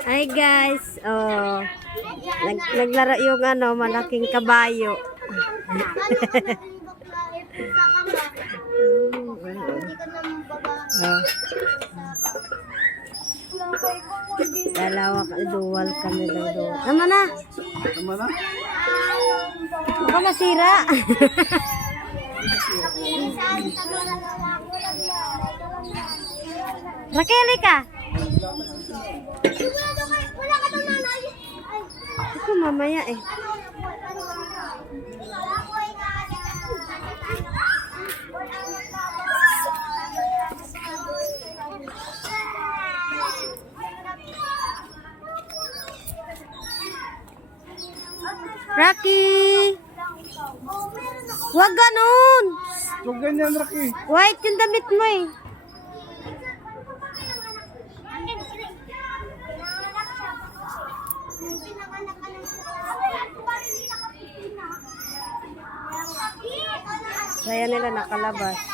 Hi guys, oh, naglaro yung malaking kabayo. Oh. Dalawa ka, dual kami lang doon. Tama na. Tama na? Baka masira. Rakeli ka. Ako mamaya eh. Rocky! Huwag ganun! Huwag ganyan, Rocky. White yung damit mo eh. Saya nila nakalabas.